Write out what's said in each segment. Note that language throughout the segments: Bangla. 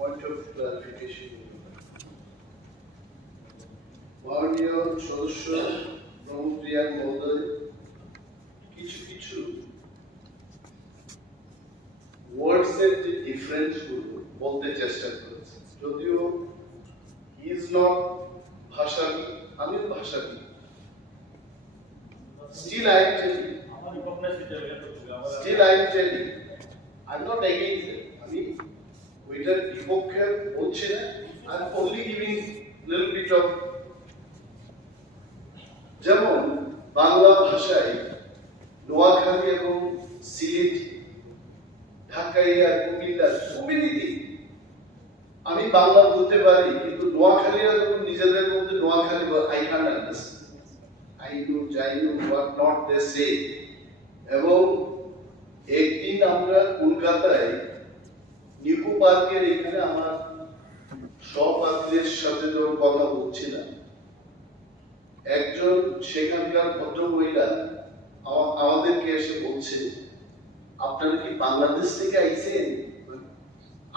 point of clarification. মাননীয় সদস্য প্রমুখিয়ার মহোদয় কিছু ওয়ার্ডস এর যে ডিফারেন্স বলতে চেষ্টা করেছে, যদিও হি ইজ নট ভাষাবি, আমিও ভাষাবি, still I am telling I'm not against it. আমি ওইটার বিপক্ষে বলছি না, I'm only giving little bit of, যেমন বাংলা ভাষায় নোয়াখালী এবং সিলেট, ঢাকাইয়া, কুমিল্লা কমিউনিটি আমি বাংলা বলতে পারি, কিন্তু নোয়াখালীরা যখন নিজেদের মধ্যে Noakhali I can understand, I know what not they say. এবং একদিন আমরা কলকাতায় নিকো পার্কের এখানে আমার সহপাঠীদের সাথে যখন কথা বলছিলাম, একজন সেখানকার ভদ্র মহিলা আমাদেরকে এসে বলছে, আপনারা কি বাংলাদেশ থেকে আইছেন?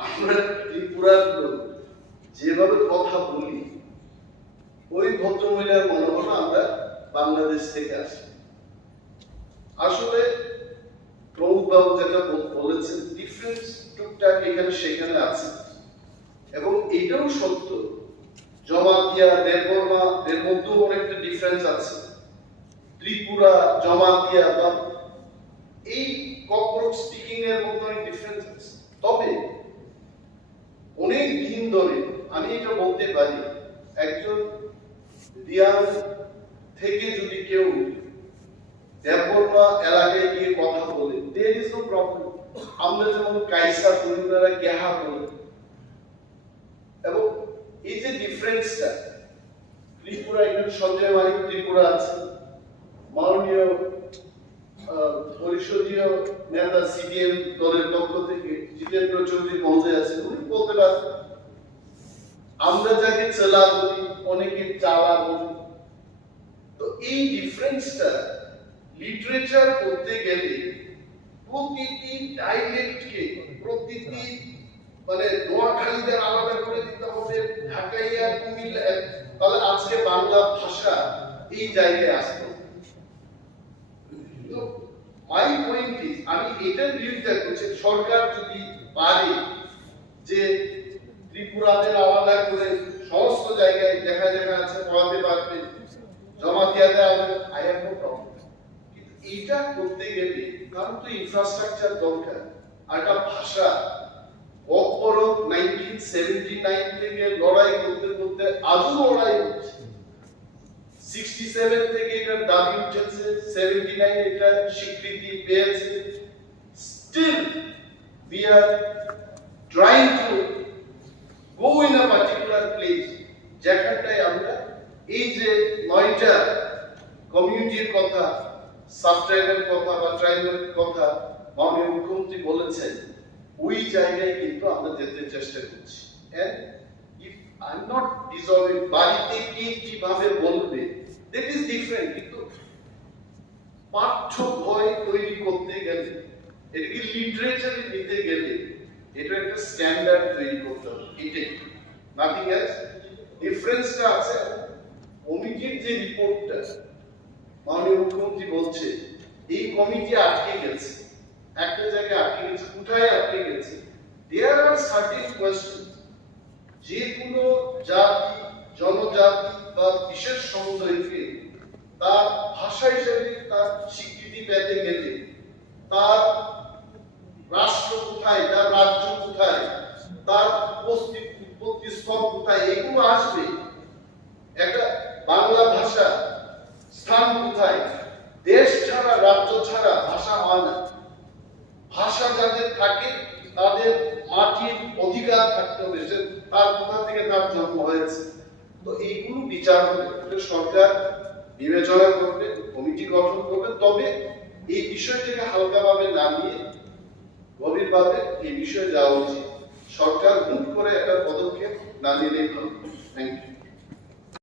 আমরা ত্রিপুরার লোক, যেভাবে কথা বলি ওই ভদ্র মহিলার মনে হলো আমরা বাংলাদেশ থেকে আসি। আসলে প্রমুখ বাবু যেটা বলেছেন, ডিফারেন্স টুকটাক এখানে সেখানে আছে, এবং এটাও সত্য জমাতিয়া দেববর্মা এর মধ্যেও অনেকটা ডিফারেন্স আছে, ত্রিপুরা জমাতিয়া বা এই বখরক স্পিকিং এর মধ্যে অনেক ডিফারেন্স আছে। তবে অনেক দিন ধরে আমি এটা বলতে পারি, একজন রিয়ান থেকে যদি কেউ দেববর্মা এলাকায় গিয়ে কথা বলে, there is no problem. আমরা যেমন কাইসা পরিবারা কেহা বলে, এবং এই যে ডিফারেন্সটা, ত্রিপুরা এখানে সঞ্জয় মালিক ত্রিপুরা আছে, মাননীয় পরিষদীয় নেতা সিপিএম দলের পক্ষ থেকে জিতেন্দ্র চৌধুরী মহোদয় আছেন, উনি বলতে পারেন। আমরা যাকে চেলা বলি, অনেকে চালা বলি। তো এই ডিফারেন্সটা লিটারেচার করতে গেলে প্রতিটি ডাইলেক্টকে, প্রতিটি মানে নোয়াখালীদের আলাদা করে দিতে হবে, ঢাকাইয়া, কুমিল্লা, তাহলে আজকে বাংলা ভাষা এই জায়গায় আসতো। তো মাই পয়েন্ট ইজ, আমি এটার বিরোধিতা করছি, সরকার যদি পারে যে ত্রিপুরাদের আলাদা করে সমস্ত জায়গায় দেখা আছে পড়াতে পারবে, জমাতিয়াতে আই হ্যাভ নো প্রবলেম, কিন্তু এটা করতে গেলে কারণ তো ইনফ্রাস্ট্রাকচার দরকার। আর একটা ভাষা বখরক 1979 থেকে লড়াই করতে করতে আজও লড়াই হচ্ছে, 67 থেকে এটা দাবি উঠেছে, 79 এটা স্বীকৃতি পেয়েছে, still we are trying to go in a particular place, যেখানটায় আমরা এই যে 9টা কমিউনিটির কথা, সাবট্রাইবের কথা বা ট্রাইবের কথা মাননীয় মুখ্যমন্ত্রী বলেছেন, ওই জায়গায় কিন্তু আমরা যেতে চেষ্টা করছি। and if I'm not dissolving, বাড়িতে কে কিভাবে বলবে that is different, কিন্তু পাঠ্য বই তৈরি করতে গেলে, এটাকে লিটারেচারে নিতে গেলে এটা একটা স্ট্যান্ডার্ড তৈরি করতে হবে, এটাই, নাথিং এলস। ডিফারেন্সটা আছে কমিটির যে রিপোর্টটা মাননীয় মুখ্যমন্ত্রী বলছে এই কমিটি আটকে গেছে, একটা জায়গায় আটকে গেছে, কোথায় আটকে গেছে? দেয়ার আর সার্টেন কোয়েশ্চেন, যে কোনো জাতি, জনজাতি বা বিশেষ সমুদায়কে তার ভাষা হিসেবে তার স্বীকৃতি পেতে গেলে তার রাষ্ট্র কোথায়, তার রাজ্য কোথায়, তার উৎপত্তি স্থল কোথায়, এগুলো আসবে। একটা বাংলা ভাষা স্থান কোথায়, দেশ ছাড়া, রাজ্য ছাড়া ভাষা হয় না। ভাষা যাদের থাকে তাদের মাটির অধিকার থাকতে হবে, যে তার কোথা থেকে তার জন্ম হয়েছে। তো এইগুলো বিচার হবে, সরকার বিবেচনা করবে, কমিটি গঠন করবে, তবে এই বিষয়টাকে হালকাভাবে না নিয়ে গভীরভাবে এই বিষয়ে যাওয়া উচিত। সরকার হুট করে একটা পদক্ষেপ না নিলেই ভালো। Thank you.